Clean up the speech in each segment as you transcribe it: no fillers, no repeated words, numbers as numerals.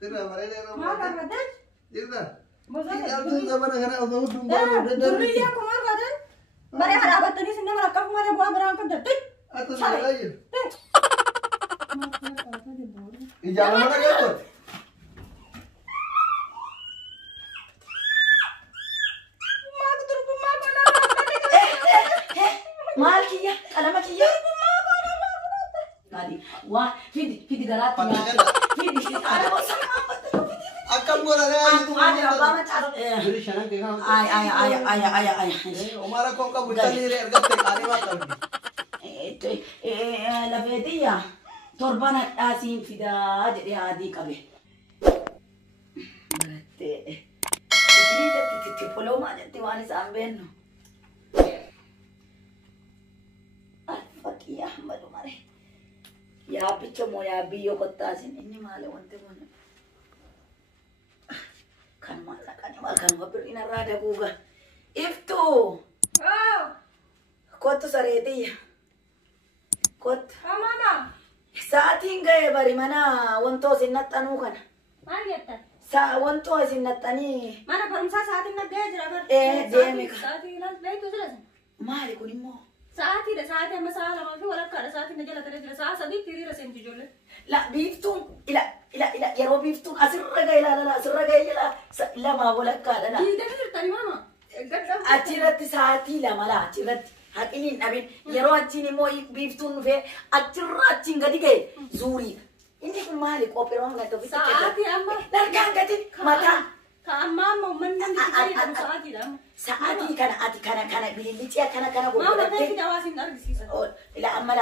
ترى مرينا ما قربتش ترى بزاف أنتم زمان أنا أفهم درية كمان غدا مري حرابتني سنة مركب مري أبوها برا كنت تك أنتم زمان تك إجابة ما جاوبت ما قدرت ما كنا مالكية كلامكية هذه في قرات في أنا بس أكمل أنا أنا أبغى تعرف بريش أنا كذا أي ومارا كم كبوتاني رأي أرجع تكاني ما تربي لفيديا تربنا آسين في دا جدي هذه كبه تقولوا ما جت واني سامبينو أفكي أحمد ماري يا بيتشو يا بيو كتاسين إني ماله وانت من كان مالا كان وبرينا رادا بوغا إفتو كوتو سريدي كوت ماما ساعتين جاي بري منا وانتو سنت أنو كنا ما جت وانتو سنت أني ما أنا فرنسا ساعتين نجاي جرابر ديمك ساعتين لا بيت وزلز ما لكوني مو ساعتين ساعتين مسألة ما في ولا كذا ساعتين نجلا ترى ساعة صديق تري رسمتي جولة لا بيفتون لا يا رب بيفتون أسر جاي لا أسر جاي لا ما ولا كذا لا إيه ده غير تاني ماما أتيرت ساعتي لا ملا أتيرت هكذا نبين يا رب أتيني مو بيفتون في أتيرت تيجي كده زوري إني كم مالك أوبرا ما تبي ساعتي أما لا كان كده متى كأمام من تجي ساعتي لا ساعتي كان بيليتيا كان ماما ده كده واسين أرجسيسا لا أما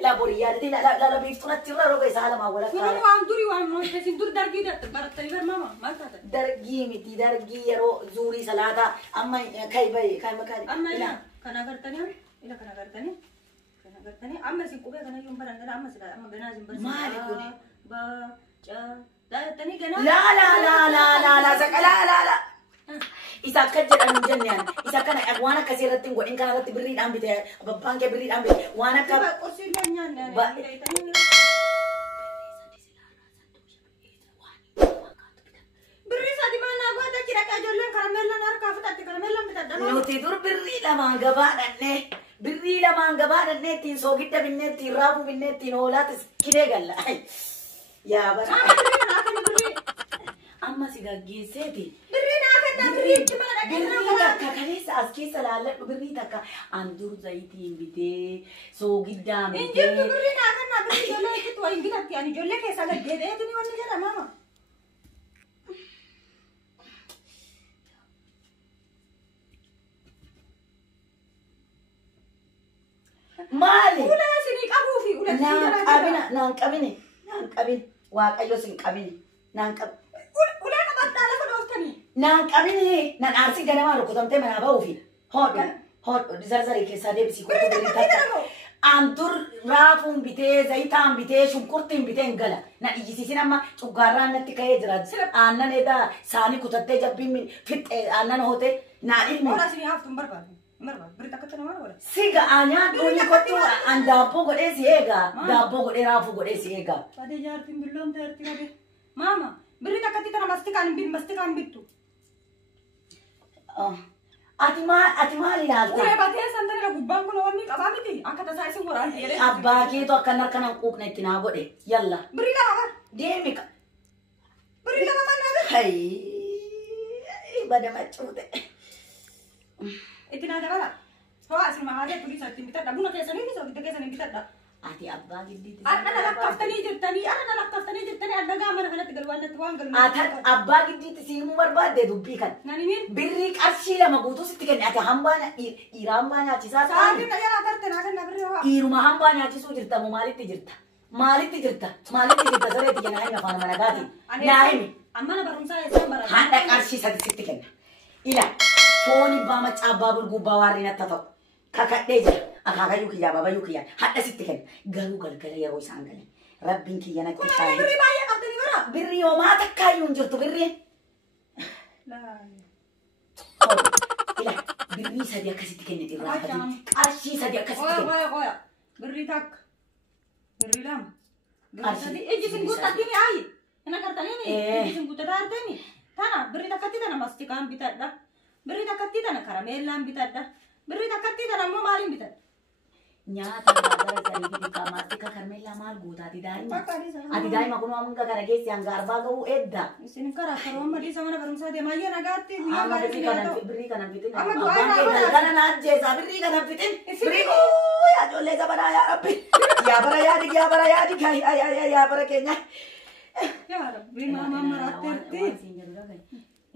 لا بوريا دي لا بيفتون أتيرت روكي سهلا ما ولا كنا وام دوري وام حسين دور درجي ده برات تريبر ماما ما تاتا درجي متي درجي يرو زوري سلادا أما كاي ما كان أما لا كنا قرتني إلا كنا قرتني أما سيكوبي كنا يوم برا أما سلا أما جنازم بس مالك با جا ده تاني جناز لا سك لا إذا كجر أنا جنيان إذا كان أغوانا كثيرة تنقو إن كان رتب بريد أم بيته ببانك بريد أم بيته وانا كب كرسي نيان بريسا di mana gua ada kira kajolan karamelan ar kafu tati karamelan bitadda no tidur birri la manga badanne tin sogidda binne tin rafu binne tin holat kide galla ya bara amma sigaggi seti birri na kan birri cuma birri takka kalesa aski salala birri takka andur zaiti bite sogidda injil tu birri na kan birri jolle itu wa ingi katti ani jolle ke saga de de tuni wanni jara mama mali ula sini kabu fi ula nan qabini waaqayyo sin qabini nan qab ula ka batta la fa doftani nan qabini nan arsi ganama rukutamte mana bawu fi hod zarzari ke sade bisi ko to bita andur rafun bite zaitan bite shunkurtin bite ngala na ijisisin amma tugaran natti kaye jira annan eda sani kutatte jabbi min fit annan hote na ilmi ora sini haftum barba berita ketemu mana boleh? Siga anya doni kotu andapo gode siega, dapo gode rafu gode siega. Pada jartim belum terti lagi. Mama, berita ketika memastikan bitu. Ati mali nalta. Ure batia santana la gubbang ko lawani abami ti. Angkata saya semua orang. Abba ki to akanar kana kuk na tina gode. Yalla. Berita apa? Demika. Berita apa naga? Hai. Bada macude. Itu nada bala. Hoa sini mahal tulis arti kita dah bukan kesan ini so kita kesan kita dah. Ati abba gidi. Ana nak tani jirtani ada gambar kana tigalwan na tuang gal. Ata abba gidi tisimu barbade dubbi kan. Nani min? Birri arshila magutu sitken ati hambana irambana chisa sa. Saadi na yara tarte na kana birri hoa. Iruma hambana chisu jirta mo maliti jirta. Maliti jirta sare ti kana hayna fana managati. Naimi. Amma na barumsa ya sambara. Handa arshi sadi sitken. Ila foni bama cababul gubawari na tato. Kakaddeja akaka yukiya baba yukiya hadda sitken garu galgala yaro sangale. Rabbin ki yana kuna birri baya qabdani wara. Birri yo ma takkayun jirtu birri. La. Ila birri sadi akasitti kenneti raafati. Arshi sadi akasitti. Goya. Birri tak. Birri lam. Birri sadi ejji sin gutta dini ai. Kana gartani mi? Isin gutta dartani. Tana birri takkatti tana mastikaan bitadha. Birri takkatti tana karameellaan bitadha. Birri takkatti tana immoo maaliin bitadha? Nyaata gara garii fi ka mastika karameellaa maal guutaati daa'ima. Ati daa'ima kun waan gara geessi hanga arbaa ga'uu edda. Isin karaa karoo madii mana barumsaa deemaa yaa nagaatti guyyaa Amma gaarii birrii kana fitin. Amma Abbaan kee kana naajjeesa birrii kana fitin. Birrii yaa ijoollee gabaadhaa yaa rabbi. Yaa bara yaadi yaa bara keenya. Yaa rabbi maamaa maraatteetti.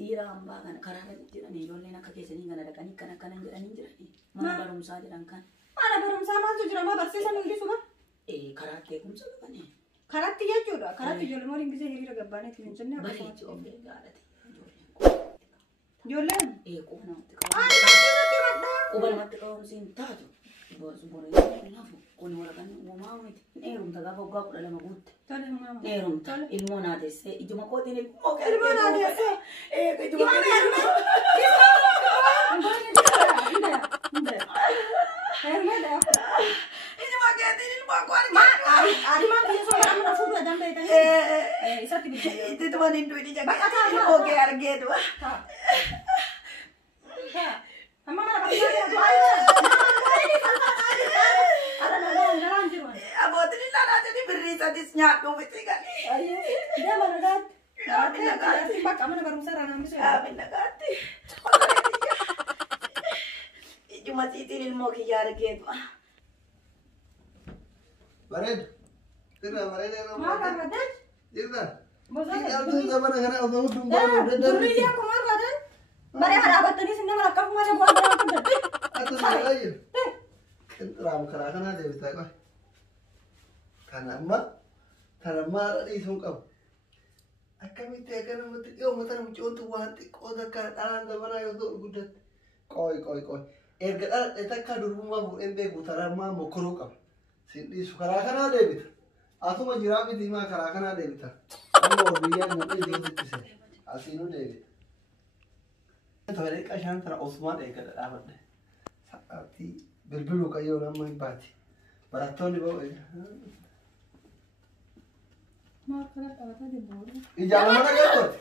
Dhiira hambaa kana karaa irra jedhanii ijoolleen akka keessanii kana dhaqanii kana jedhanii jiranii. Mana barumsaa jedhan kan. Mana barumsaa maaltu jira maa barsiisan hundi suba? Karaa keekumsa qabanii. Karaatti jechuudha. Karaatti ijoollee waliin gisee hiriira gabbaaneetti hin jenne Bareechi oomishee gaadhate. Ijoolleen? Quba namatti barsiisatti maddaa. Quba namatti qabamusi hin taatu. Boonee naafu kun waraqaan uumamaa miti. Dheerumta gaafa waggaa 12 guutte. Dheerumta ilmoo naatessee ijuma kootiin ilmoo naatessee. Ijuma keetiin ilmoo kootiin. Adimaan biyya soora amma fuudhu adam beekanii. Isatti bitaa. Itti tuman hin duwidi jaggaa. Ilmoo kee argee du'a. Amma mana barumsaa Abootiin ilaalaa jedhi birrii sadis nyaadhuu miti gadi. Deema nagaatti. Bakka mana barumsaa irraa naambisu. Aamin nagaatti. Ijuma siitiin ilmoo kiyyaa argeetu. Bareedu. Dirra bareeda yeroo Maal argateet? Dirra. Bosona. Ilaaltuu zamana kana osoo hunduu baanu Durri yaa kuma argateen? Baree dhaabattanii sinna mara akka fuuma bu'aa biraa kun dadde. Atu sana jiru. Qinxiraam karaa kanaa deebisaa qoy. Kana amma haadha dhiisuun qabu. Akkamitti akka namatti dhiyoo mata mucoontu waan xiqqoo takka dhalaan zamanaa yoo ta'u guddatte. Qoy. Erga dhaladhe takka durbummaa fuudheen beeku tararmaa mokkoruu qaba. Sin dhiisu karaa kanaa deebita. Asuma jiraa miti himaa karaa kanaa deebita. Amma orbiyyaa mudhee deemsitti sirri. Asiinuu deebita. Tolee qashaan tana Osmaan eegala dhaabadhe. Sa'aatii bilbiluu qayyoo nama hin baati. Barattoonni ba'u Maal kana qabataa deemu? ijaarama mana galtooti.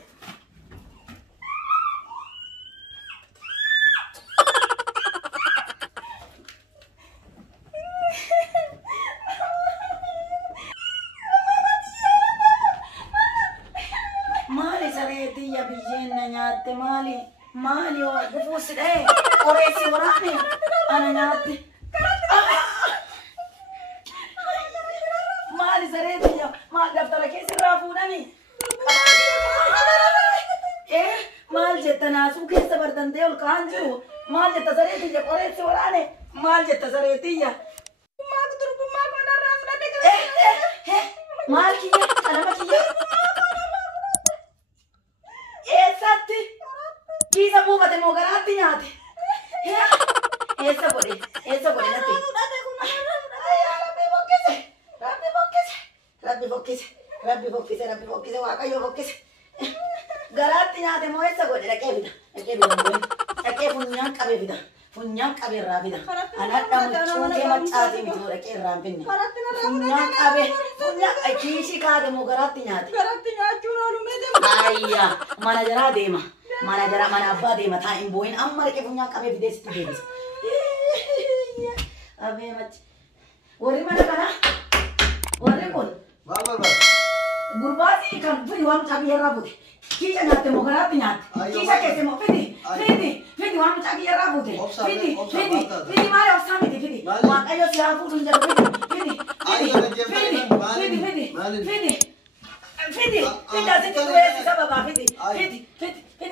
Maali sareetii ya biyyeen na nyaatte maali? Maali oo dhufuusi dha'e qoreessi waraane ana nyaatte. Maali sareetii ya maal daftara keessa irraa fuudhanii? Maal jetta naasuu keessa bartantee ol ka'an jiru? Maal jetta sareetii ya qoreessi waraane? Maal jetta sareetii ya? Maal durbummaa kanarraa fudhate Maal kiyya? Qalama kiyya? Eessatti? Kiisa buufate moo garaatti nyaate? Eessa godhe natti? Rabbi bokkise, Waaqayyo bokkise. Garaatti nyaate moo eessa godhe dhaqee fida? Dhaqee funyaan qabee fida. Funyaan qabee irraa fida. Anadha muchuutee maccaatii miti dhaqee irraa hin finne. Funyaan qabee kiisii kaate moo garaatti nyaate? Garaatti nyaachuun oolumee deema. Ayya mana jaraa deema. Mana abbaa deema taa'in boo'in amma dhaqee funyaan qabee fidee sitti deebisa. Abee machi. Warri mana kanaa? Warri kun? Maal barbaada? Gurbaatii kan firi waan mucaa irraa fuute. Kiisa nyaatte moo garaatti nyaatte? Kiisa keesse moo fidi waan mucaa irraa fuute. Fidi maali obsaa miti fidi. Waaqayyo si haa fuudhu hin jedhu fidi. Fidi asitti du'eessi sababaa fidi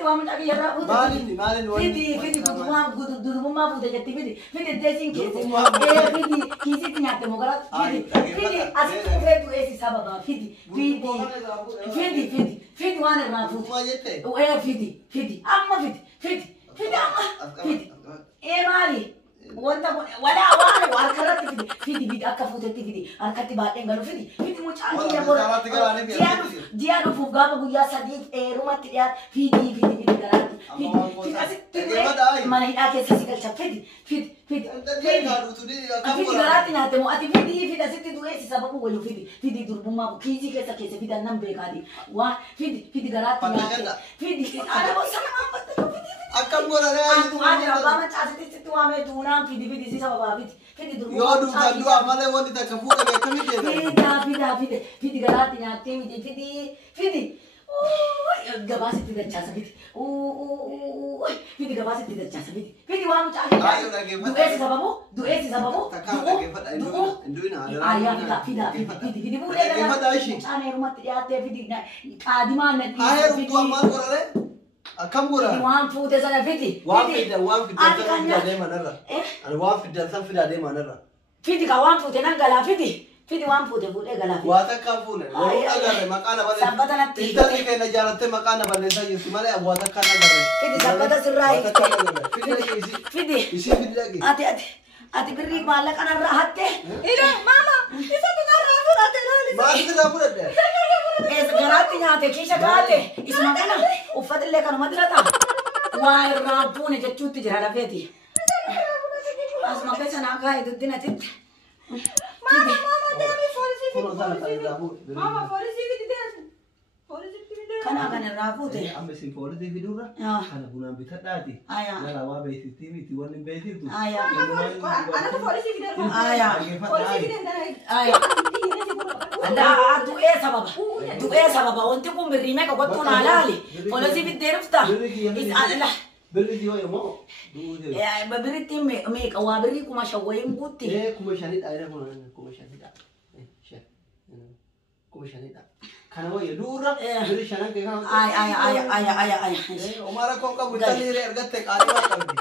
waan mucaa irraa fuute. Fidi durbummaa fuute jetti fidi deesiin keesse. Fidi kiisitti nyaatte moo garaatti fidi asitti dhufee du'eessi sababaa fidi waan irraa fuute. Fidi amma fidi amma maali? Wanta wala waan warkarratti fidi akka fuutetti fidi harkatti baadheen galu fidi mucaa kiyya bora ji'a dhufuuf gaafa guyyaa sadii eerumatti dhiyaat fidi garaatti fidi asitti mana hidhaa keessa si galcha fidi garaatti nyaate moo ati fidi asitti du'eessi sababu wayyu fidi durbummaa kiisii keessa fidi annan beekaati waan fidi garaatti nyaate fidi ana bosa namaa fattatu fidi akkam godhane antu ajira abbaa macaasititti waamee duunaan fidi si sababaa fidi durbummaa yoo duutaan du'a malee wanti takka fuudhame akkamitti fidi garaatti nyaattee miti fidi gabaasitti dachaasa fidi gabaasitti dachaasa fidi waan mucaa du'eessi sababu ayyaa fidi buudhee mucaan heerumatti dhiyaattee fidi qaadimaan akkam godhane waan fuute sana fidi waan fiddan san fidaa deemanirra fidi ka waan fuute nan galaa fidi waan fuute fuudhee galaa waa takkaan fuune waruu agarre maqaana balee sabbatanatti intalli keenya jaalattee maqaana balleessaa jirti malee waa takkaan agarre fidi sabbata sirraa fidi ati birrii maallaqa narraa hatte mama isa tunarraa fudhate maal sirraa fudhadhe garaatti nyaate kiisha kaate isuma kana uffatillee kanuma dirata waa irraa fuune jechuutti jira lafeeti asuma keessa naa kaa'e duddinatitti kana irraa fuute amma isin poolisii fidurra kana bunaan bitadhaati yala waa beeksistii miti wanni hin beeksiftu du'ee sababa wanti kun birrii meeqa qottuun alaali poolisii fiddee dhufta birri yoo yomoo birritti meeqa waa birrii kuma shawwayin guutti kuma shanidha ina kuma shanidha kuma shanidha kana wayya duurra birri shanan kee kan omara kon qabu taliire ergatte qaalimaa qabdi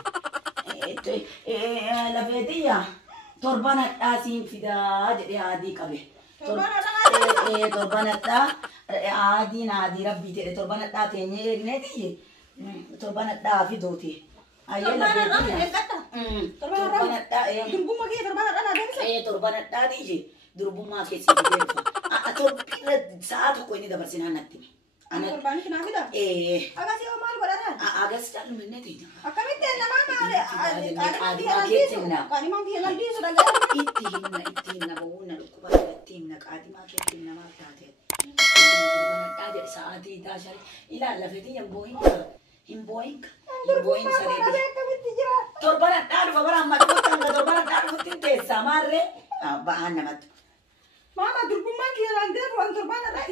lafeetiyya torban hadhaasiin fidaa jedhee aadii qabe torban hadhaa aadii rabbii jedhe torban hadhaa teenyee eegneetiyye torban hadhaa fidooti torban hadhaa diyye durbummaa keessi deebifa torbira sa'a tokko inni dabarsinaa natti agas caalumenne teenya itti himna bawuuna dhukkuba itti himna qaadimaa keetti himna maal taate torban hadhaa jedhe sa'aatii daashari ilaallafetii hin booyinka sareeti torban hadhaa dhufa bara amma dhufutti hanga torban hadhaa dhufutti teessaa maarree ba'aan namatti mama durbummaan kiyya lan deebi'u an torban hadhaa